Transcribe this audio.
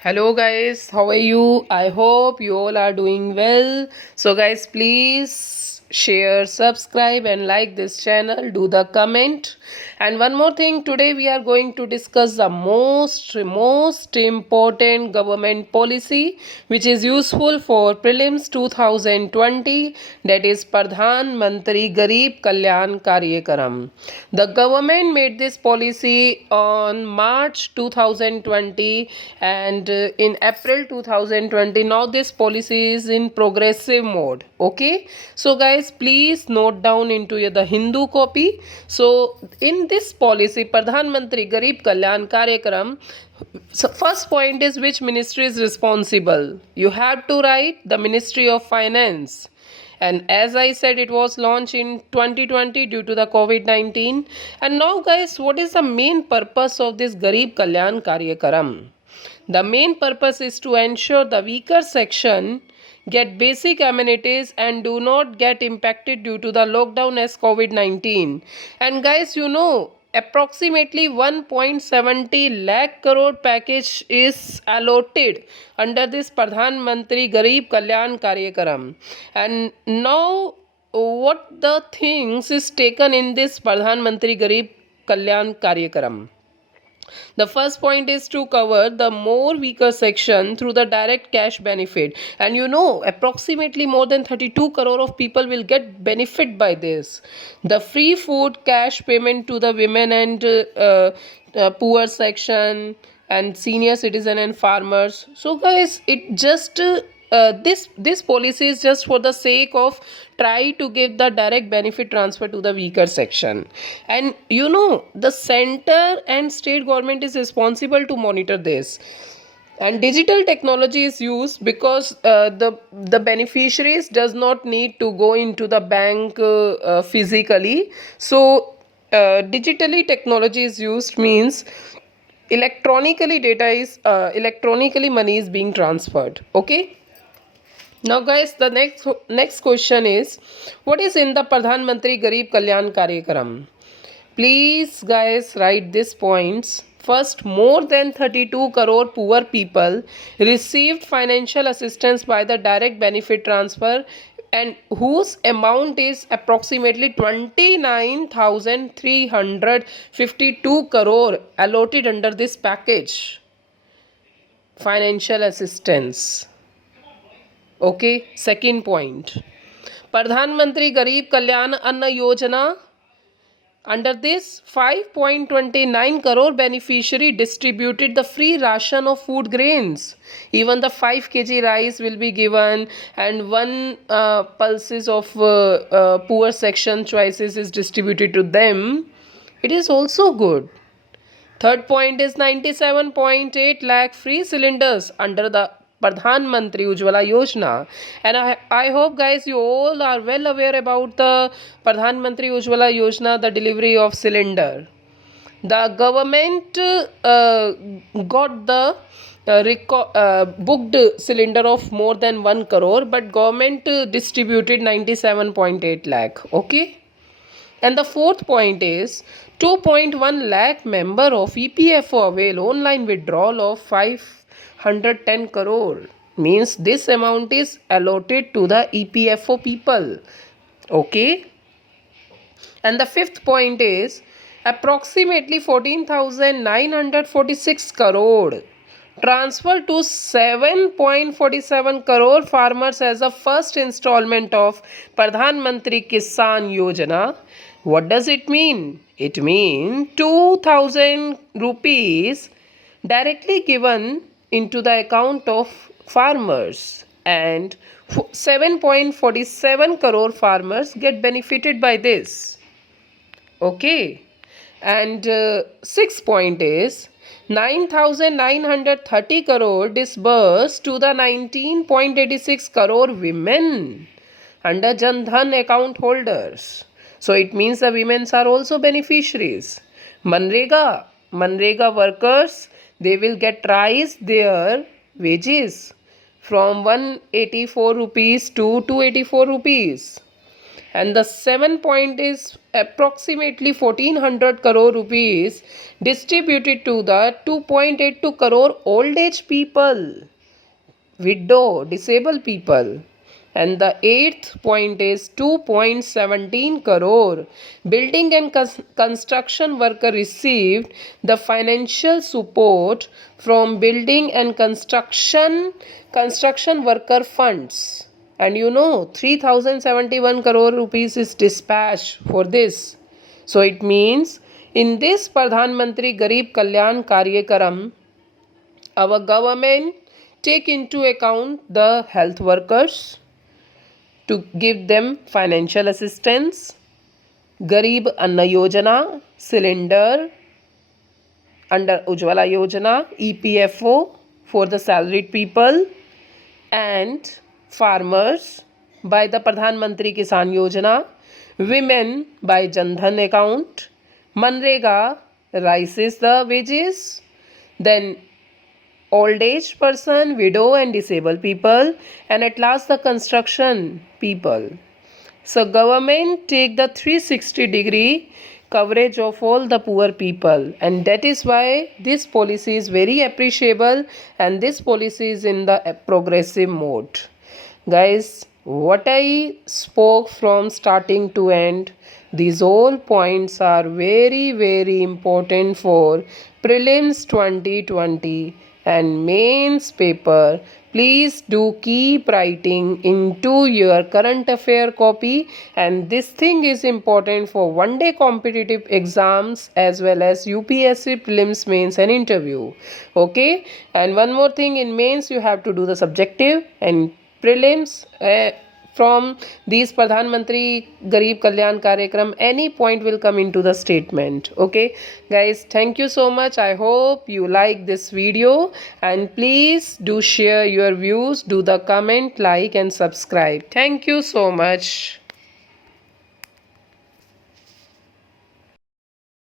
Hello guys, how are you? I hope you all are doing well. So guys, please share, subscribe and like this channel, do the comment. And one more thing, today we are going to discuss the most important government policy which is useful for prelims 2020, that is Pradhan Mantri Garib Kalyan Karyakaram. The government made this policy on March 2020 and in April 2020. Now this policy is in progressive mode. Okay, so guys, please note down into the Hindu copy. So in this policy, Pradhan Mantri Garib Kalyan Karyakram, so first point is which ministry is responsible. You have to write the Ministry of Finance. And as I said, it was launched in 2020 due to the COVID-19. And now guys, what is the main purpose of this Garib Kalyan Karyakaram? The main purpose is to ensure the weaker section get basic amenities and do not get impacted due to the lockdown as COVID-19. And guys, approximately 1.70 lakh crore package is allotted under this Pradhan Mantri Garib Kalyan Karyakaram. And now what the things is taken in this Pradhan Mantri Garib Kalyan Karyakaram? The first point is to cover the more weaker section through the direct cash benefit. And approximately more than 32 crore of people will get benefit by this. The free food cash payment to the women and poor section and senior citizen and farmers. So guys, it just this policy is just for the sake of try to give the direct benefit transfer to the weaker section. And the center and state government is responsible to monitor this. And digital technology is used because the beneficiaries does not need to go into the bank physically. So digitally technology is used means electronically money is being transferred. Okay, now guys, the next question is, what is in the Pradhan Mantri Garib Kalyan Karyakaram? Please guys write these points. First, more than 32 crore poor people received financial assistance by the direct benefit transfer, and whose amount is approximately 29,352 crore allotted under this package financial assistance. Okay, second point. Pradhan Mantri Garib Kalyan Anna Yojana. Under this, 5.29 crore beneficiary distributed the free ration of food grains. Even the 5 kg rice will be given, and one pulses of poor section choices is distributed to them. It is also good. Third point is 97.8 lakh free cylinders under the Pradhan Mantri Ujjwala Yojana. And I hope guys you all are well aware about the Pradhan Mantri Ujjwala Yojana, the delivery of cylinder. The government got the booked cylinder of more than 1 crore, but government distributed 97.8 lakh. Okay. And the fourth point is 2.1 lakh member of EPFO avail online withdrawal of 510 crore. Means this amount is allotted to the EPFO people. Okay. And the fifth point is approximately 14,946 crore transfer to 7.47 crore farmers as a first installment of Pradhan Mantri Kisan Yojana. What does it mean? It means 2,000 rupees directly given into the account of farmers, and 7.47 crore farmers get benefited by this. Okay. And sixth point is 9,930 crore disbursed to the 19.86 crore women under Jan Dhan account holders. So it means the women are also beneficiaries. Manrega workers, they will get rise their wages from 184 rupees to 284 rupees. And the 7 point is approximately 1400 crore rupees distributed to the 2.82 crore old age people, widow, disabled people. And the 8th point is 2.17 crore. Building and construction worker received the financial support from building and construction worker funds. And 3071 crore rupees is dispatched for this. So it means in this Pradhan Mantri Garib Kalyan Karyakaram, our government take into account the health workers to give them financial assistance, Garib Anna Yojana, cylinder under Ujjwala Yojana, EPFO for the salaried people, and farmers by the Pradhan Mantri Kisan Yojana, women by Jan Dhan account, Manrega rises the wages, then old age person, widow and disabled people, and at last the construction people. So government take the 360-degree coverage of all the poor people, and that is why this policy is very appreciable, and this policy is in the progressive mode. Guys, what I spoke from starting to end, these all points are very very important for prelims 2020 and mains paper. Please do keep writing into your current affair copy, and this thing is important for one day competitive exams as well as UPSC prelims, mains and interview. Okay, and one more thing, in mains you have to do the subjective, and prelims from these Pradhan Mantri Garib Kalyan Karyakram, any point will come into the statement. Okay guys, thank you so much. I hope you like this video, and please do share your views, do the comment, like and subscribe. Thank you so much.